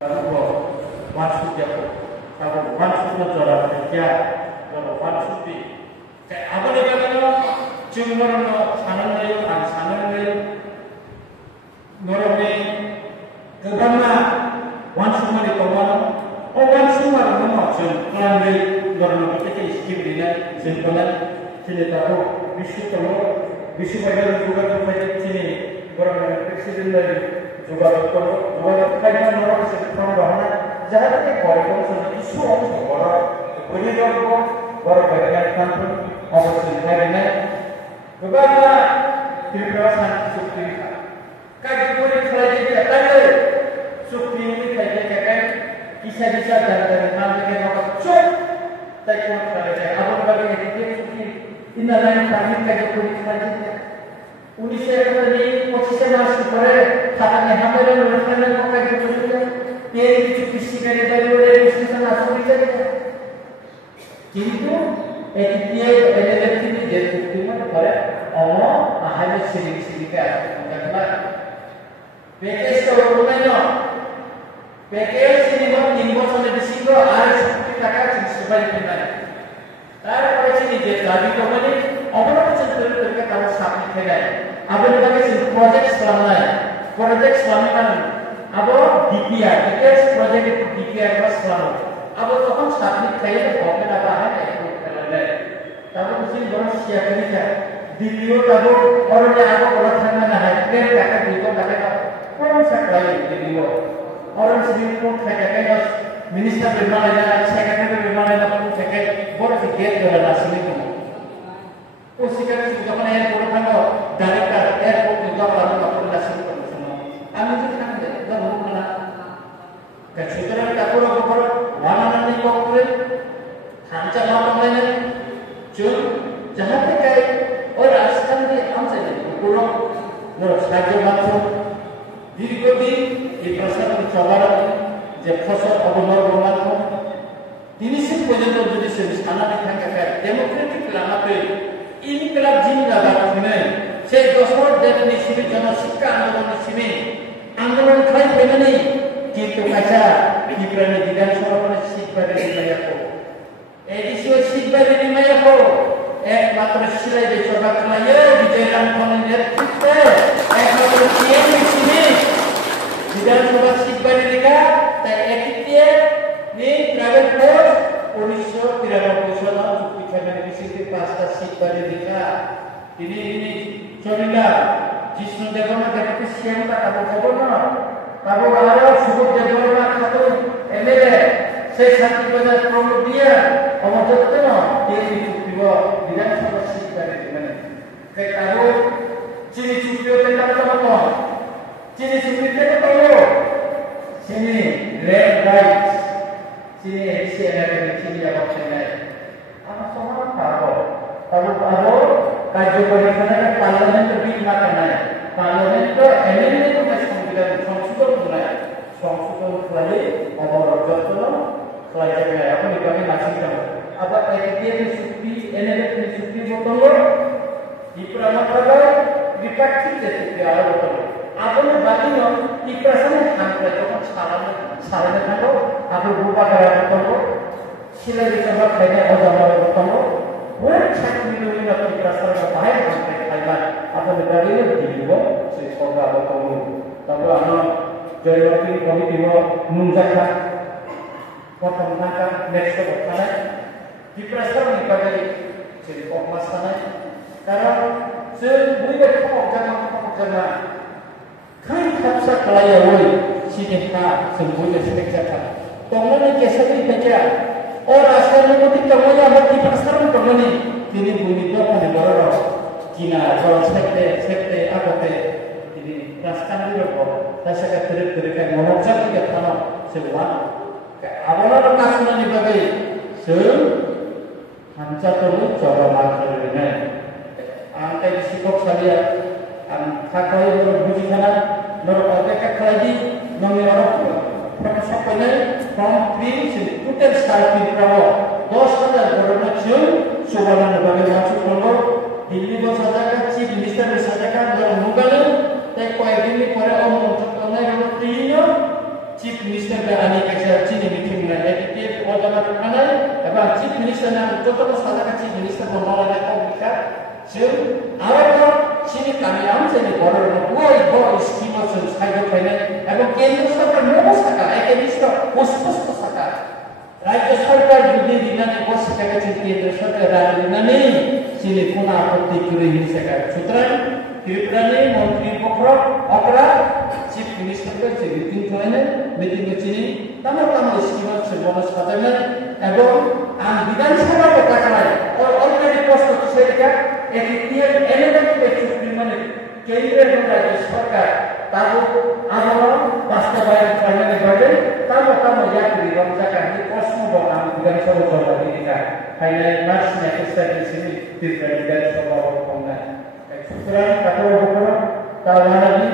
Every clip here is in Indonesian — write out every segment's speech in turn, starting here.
wansudiako sabo wansudo jora kerja jora wansuti kayak apa nih kalau cuma no sanannya kan sanannya norme kebana wansuma di kawan oh wansuma no jen kelambi norme kita iskim dina jentolan sini tahu bisu bagian juga tuh sini orang presiden dari juga kajian orang sekarang bahana jahatnya kalau sudah isu orang berikan orang bagian kantor apa sebenarnya beberapa kebebasan sukti kaji boleh saja dia tanya sukti ini saja kan kisah-kisah dan nanti apa cuk tak cuma saja apa bagian itu sukti ini lain kami kaji boleh saja Unisya tadi posisi masih pada katanya hampir merupakan pokok itu dia itu fisika dari bisnis langsung saja. Jadi dia ini dia cuma pada Allah hanya sedikit karena PKS kalau rumahnya PKS ini mau timbul sampai di situ harus kita kasih sebaliknya. Tarik pada sini dia tadi kembali apa macam terkait kalau sapi kedai. Apa yang kita project selama kan apa DPR project itu DPR selama apa tu kan sapi kaya open apa itu kalau tapi mesti orang siap ni kan DPR tahu orang yang apa orang sana nak hadir kakak itu kakak orang sekali DPR orang sedih pun kakak minister bermain secretary bermain apa pun kakak boleh fikir dalam asli itu Usikan juga mana yang orang tahu dari airport juga orang tak pernah sih kalau semua. Kami itu kan tidak tahu mana. Kecuali kita orang mana nanti kau boleh hancur apa mana? Jum jangan terkait orang asal di amsa di kurang nol saja macam diri kodi di proses mencoba je proses abunor macam ini sih punya tu jadi sesuatu yang kakak demokratik lama tu. Inkılap jindabat güney. Şey dostlar devrini sivil canasikka anadolu simi. Anadolu kay penani. Kintu kaca. Ibrani didan sorapana sikbari dimayako. Edisio sikbari dimayako. Matra silai de coba kelaya. Dijalan komenir kita. Matra siang di sini. Didan coba sikbari dika. Tak ekitnya. Ni private course. 1993 চুক্তি ফ্যামিলি ভিত্তিক পাঁচটা সিট বাড়ি দেখা তিনি চলিলা জিষ্ণু দেবনা দেখতে সিএমটা কাবো খবর না কাবো আরো সুযোগ দেবনা খাতো এমএলএ সেই শান্তি বাজার প্রমোট দিয়া অমরদত্ত না এই চুক্তি বিধানসভা সিট বাড়ি মানে কে কাবো চিনি চুক্তি হতে তার তো চিনি চুক্তিতে তো চিনি red right Sini edisi energi sini yang opsional. Apa semua tahu? Tahu kaji berikan parlimen terbit makna. Parlimen itu energi itu masih mungkin সংশোধন mulai. সংশোধন mulai omor jatuh pelajaran apa ni kami masih tahu. Apa edisi supi energi supi betul? Di pramata di praktik jadi ada betul. Apa ni baginya di perasaan hampir itu salah tahu. Aku lupa kerana tahu, sila dicoba kaya orang tahu, buat cek minum di pasar bahagia sampai Thailand. Apa negara ini dijual sesuatu apa tahu. Tapi anak dari waktu kami tiba menunjukkan, kata menangkan next step mana di pasar ini pada jadi emas sana. Karena sebuah jangan kan kapsa kelaya woi sini ka sebuah sekitar. Tongolnya kisah ini baca. Orang asal mengikuti tongolnya mati pasaran tongolnya. Ini bunyi tu apa negara? Cina, kalau sekte apa te? Ini raskan dulu kok. Saya kata terdekat mengucap kita tanam sebuah. Awalnya kasusnya dibagai hancur tu coba makan ini. Angkai disikok saya. Kakai berbunyi kanan. Norok agak lagi mengirim Profesional from creation total starting power 10,000 করোনা ছিল সুবর্ণ বিভাগের মাসুল করব দিল্লি বসাটা chief minister সাজাকা যখন মুগালে তাই কয়েকদিন পরে অমন্ত্রণের তিন Chief Minister ke ani kaisa chini meeting na FTF ojana kanai eba Chief Minister na joto sada ka Chief Minister ko mala na ko bika sir awak chini kami am chini border na bo scheme sun saido kaina eba kendra sarkar no saka ekenista posto saka राज्य सरकार जुदी दिनाने बस सकेगा केंद्र सरकार राज्य दिनाने चीनी पुना आपत्ति करे ही सका सुतरां त्रिपुरा ने मंत्री पक्ष अपरा चीफ मिनिस्टर के मीटिंग थोने मीटिंग में चीनी तमाम स्कीम से बोनस खाते एवं आम विधानसभा को काटलाय और ऑलरेडी पोस्ट से क्या एक क्लियर एलिमेंट पे सुप्रीम ने केंद्र और राज्य सरकार ताबो आंदोलन वास्तवायन करने बदले ताबो यात्री रमजाका नि प्रश्न बहाम विधानसभा जवाबदिका फाइनल मार्च में स्टेटमेंट में त्रिपुरा विधानसभा होना सुतरां काटो बको तावानानि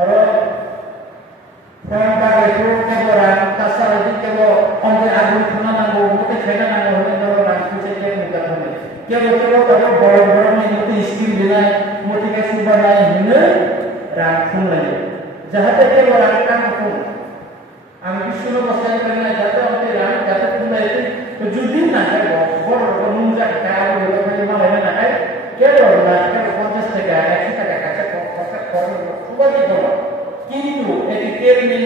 और फ्रम बागेखौ केबरा तासारदि केबो अंते आगु खाना नांगौ मते खायना नांगौ होनो रांखौ जे मुगा होनो केबो ताबो बड़ नि मते स्किम दिनाय मोटिवेशन बनाय होनो रां खुंलायो जाहाथे केबो रां कामखौ आं बिसुनो बसाय करना जाते अंते रां जाते खुंलाय तो जुदि ना है बड़ मुंजा काव होनो खाली मालाय ना है केबो रां केबो 50 টাকা 100 টাকা কাছে খরচ করে সুবাদি দাও কিন্তু এটিকেট নি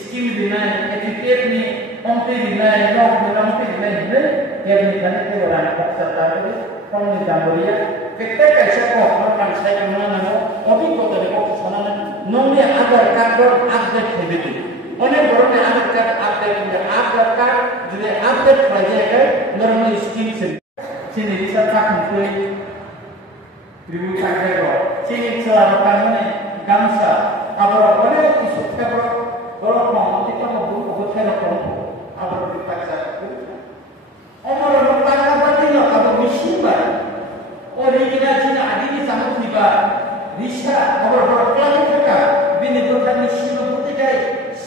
স্কিম দিনাই এটিকেট নি অংতে দিনাই নক নংতে দিনাই নে কেবনি খানে কেবো রাং খরচা তারে কমনি দামরিয়া কেতে কাছে কো কাম সাই না না অভিজ্ঞতা রে কো শোনা নংনি আধার কার্ড আপডেট হবে তো অনেক ধরনের আধার কার্ড আপডেট হবে আধার কার্ড যদি আপডেট হয়ে যায় নরমাল স্কিম চিনি রিসা থাকুই রিভিউ থাকে গো চিনি চলা কামনে গামসা আবার অনেক কিছু কেবল বড় কম এটা বহু হোটেল কম আবার বিপাচা অমর টাকা পাতি না আবার বেশি বার অরিজিনাল চিনা আদিনি সামগ্রীবা রিসা আবার বড় ক্লাস টাকা বিনি দোকানি শিল্প প্রতিটাই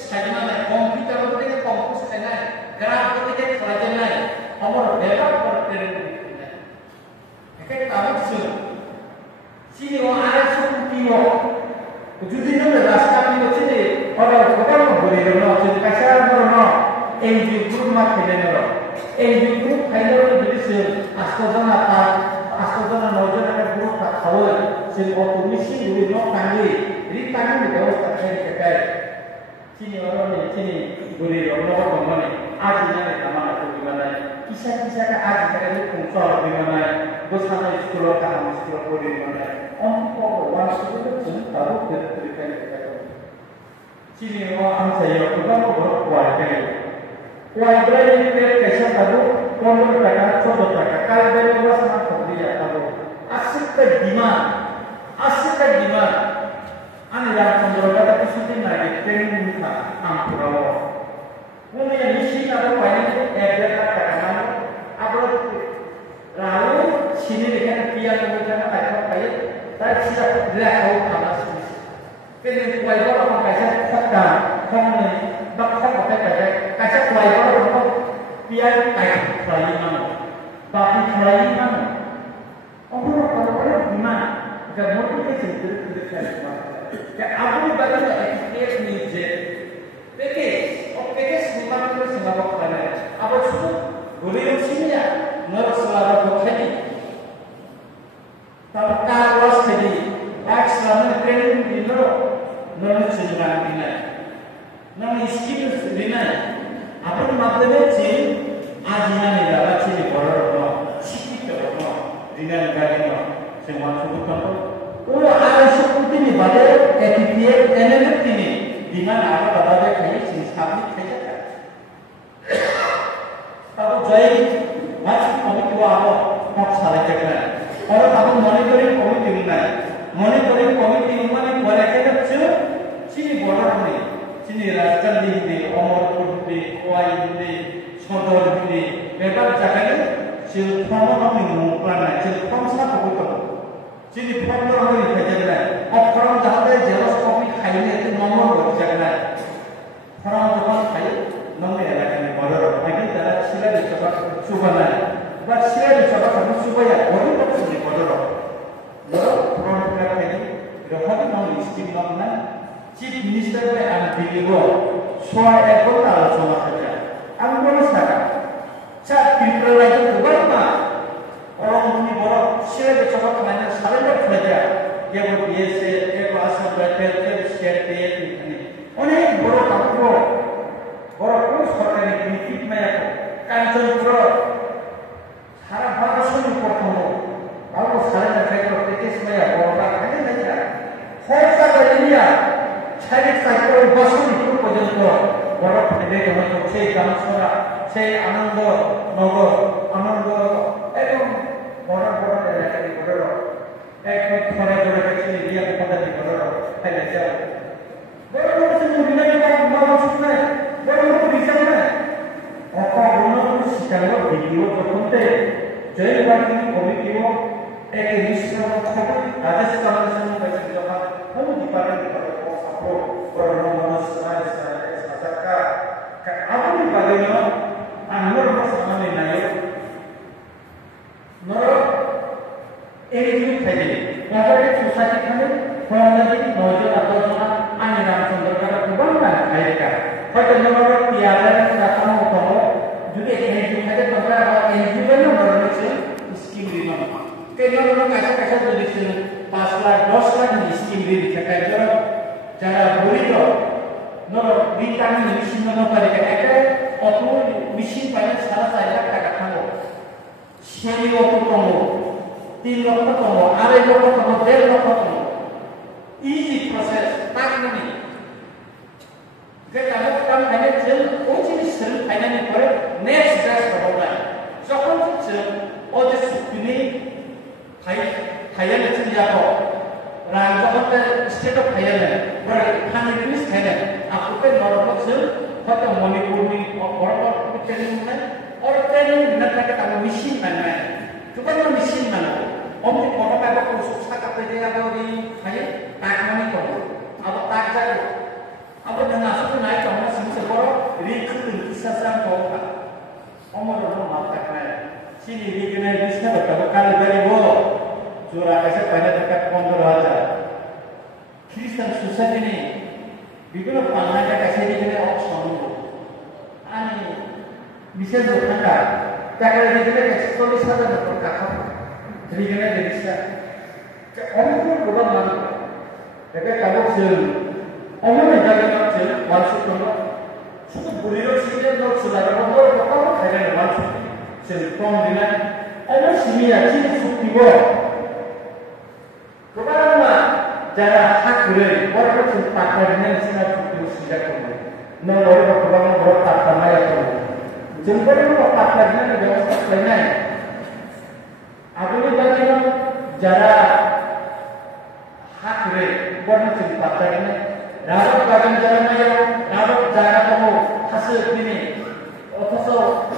সাজানা কম্পিউটার থেকে কম্পোজ না গ্রাফ থেকে সাজানা অমর ডেভেলপ করতে একে কাগজ চিনি ও আর সুটিও যদি নবে রাস্তা নিয়ে চিনি ওরা কোটানো বলি দেব না যদি কাছে বড় না এই যে গ্রুপ মা খেলে নেব এই যে গ্রুপ খাইলে যদি আস্তজনা তা আস্তজনা নজনা গ্রুপ খাওয়াই সে কত মিশি যদি ন কাঙ্গি রিকাঙ্গি ব্যবস্থা করে কায় চিনি ওরা চিনি বলি দেব না মানে আজ জানে আমারা করি বানাই কিসা কিসা আজ জানে কোন বিমানাই গোসানা স্কুল কাম স্কুল পড়ি বানাই অঙ্ক ওয়াশরুমে তারও তরিকায় কাটো চিনি ও আমসাইয়া কোন বড় কোয়াইব্রাই কে কেসা তারও 15 টাকা 14 টাকা কালবে ওয়াসনা করিয়া তারও আসিকটা ডিমান্ড আনি রাত 15 টাকা কিছুদিন আগে ট্রেনিং নিখা আমপুরাও উনি নিশি তারও পাইনি 1 টাকা না আবার রাও চিনি এখানে পিয়া কমিটানা টাকা পাই তাই সিরা লেখাও খানা শুনি কিন্তু কোয়াইবার আমার কাছে থাকা খমনে বা খম হতে পারে কাছে কোয়াইবার আমার পিয়া কাই খাই না বাকি খাই না অমর করে বিমান যা মোটিভেশন করে খেলে যে আপনি বাজারে এক্সপেরিয়েন্স নিয়ে প্যাকেজ নির্মাণ করে সেবা করে আবার শুধু গরিব সিনিয়া নরসলার পক্ষে তার কাগজ থেকে একসাথে ট্রেনিং দিল নন চিন্তা দিনা নন স্কিল দিনা আপন মাধ্যমে যে আজিনানি দাদা ছিল বড় বড় শিক্ষিত বড় দিনা গাড়ি ন সে মানসুক ও আর শক্তিনি বাদে এটিপিএ এনএলএ তিনি দিনা আবার দাদা খাই সংস্থাপিত থেকে তাও জয় মাছ কমিটি আলো পাঁচ সালে থেকে और अब मॉनिटरिंग कमिटी নাই मॉनिटरिंग कमिटी মানে বলে কেছে চিনি বড় হই চিনি রাজধানী দিবে অমরপুর দিবে কোয়াই দিবে সদর দিবে বেকার জায়গায় সে ফর্মটি মুপ্রানা সে ফর্মসা কবুত চিনি ফর্ম হই ফেজেলা অফরম যাতে জেরক্স কপি খাইলে এতে নম্বর হই জায়গা ফর্ম যখন খাই নম্বর এলাকায় বড় আগে তারা ছিল সভা সুবানা বা ছিল সভা সুবায়া বড় করতে বড় বড় প্রোগ্রাম করে রহমান স্কিম না চিফ মিনিস্টার কে আমি দিলিব soal ekor tahu sama saja. Aku belum sadar. Saat pilpres lagi berapa orang ini baru share coba kemana sahaja saja. Dia berbiasa, dia bahasa belajar, dia share dia ini. Orang baru kamu baru sekarang ini kritik mereka. Kantor baru harap harap semua pertemu. Kalau sahaja mereka kritik mereka baru hanya saja. Saya sadar ini ya. Saya sadar bahasa itu pun বড় ফেলে হয়তো সেই গামছড়া সেই আনন্দ নগর আনন্দ এবং বড় বড় এলাকায় বড় এক ফলে ধরে গেছে এরিয়া পদার্থ বড় ফেলে যায় বড় বড় বিভিন্ন বড় শুনে বড় বড় বিষয় না অপূর্ণ শিক্ষার ভিডিও করতে জয় বাড়ি কমিটিও এক মিশ্রণ হবে রাজস্থান সঙ্গে যখন কোন ডিপার্টমেন্ট করে সাপোর্ট করে নমস্কার apa ni bagaimana anur bersama dengan nor ini saja. Yang susah kami kalau nanti maju atau sama aniram sumber kata kubangkan mereka. Pada nomor tiada datang utama juga ini saja tentang ini juga nomor skim lima. Kalau nomor kasa jadi 5 lakh 10 lakh ni skim lima cakap cara boleh no vitamin machine no pare একটা অত মেশিন পাইলে 4.5 লাখ টাকা খাবো সেই অত কম 3 লক্ষ কম 2.5 লক্ষ কম 1.5 লক্ষ কম ইজি প্রসেস তাক মানে যেটা আমরা কাম খাইলে যে ওই জিনিস ফাইনালি করে নেক্সট জাস্ট হবে যখন যে ও যে সুপিনি খাইলে যে যাবো রাগ যখন স্টেট অফ খাইলে বড় খানি জিনিস খাইলে aku kan normal sel, kata Manipur ni orang training mana, orang training nak kata kamu mesin mana, cuba kamu mesin mana, om ni orang pada kursus tak apa dia ada di, hanya tak mana kamu, apa tak jadi, apa dengan asal naik kamu sini sekolah, recruit kisah sang kau kan, om orang mau tak mana, sini recruit kisah betul kalau dari bawah, jurah kasih banyak dekat 15,000, Kristen susah ini. বিভিন্ন পাল্লাটা কাছে দিলে অসম্ভব আমি বিশেষ দোকানটা টাকা দিলে 40,000 টাকা রিগেনে দিছে অনেক বড় মানে এটা কাগজ ছিল অনেক জায়গা ছিল মানসিক শুধু বুড়িরও ছিল লোক ছিল বড় কত খাইলে মানসিক ছিল কম দিলে অনেক সিমিয়া ছিল সুতিব প্রকারনা যারা হাত ধরে বড় বড় টাকা নিয়ে সিনা ফুটু সিজা করবে না বড় বড় বড় টাকা নাই করবে যেমন বড় টাকা নিয়ে ব্যবস্থা করে নাই আগুনে বাজিনো যারা হাত ধরে বড় বড় টাকা নিয়ে রাজক বাগান যারা নাই রাজক জায়গা তো হাসে দিনে অথচ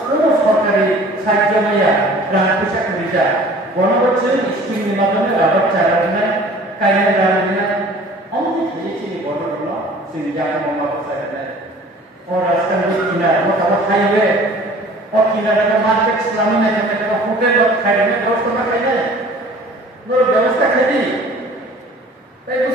কোন সরকারি সাহায্য নাইয়া গ্রাম পয়সা করে যা গণবৎসর স্কিম মাধ্যমে রাজক জায়গা নাই kayak dalamnya om di sini bodoh dulu sini jangan membawa saya orang sekarang di China mau kalau highway oh China ada market selama ini ada kalau hotel atau highway terus sama kayak ini, lo jauh sekali, tapi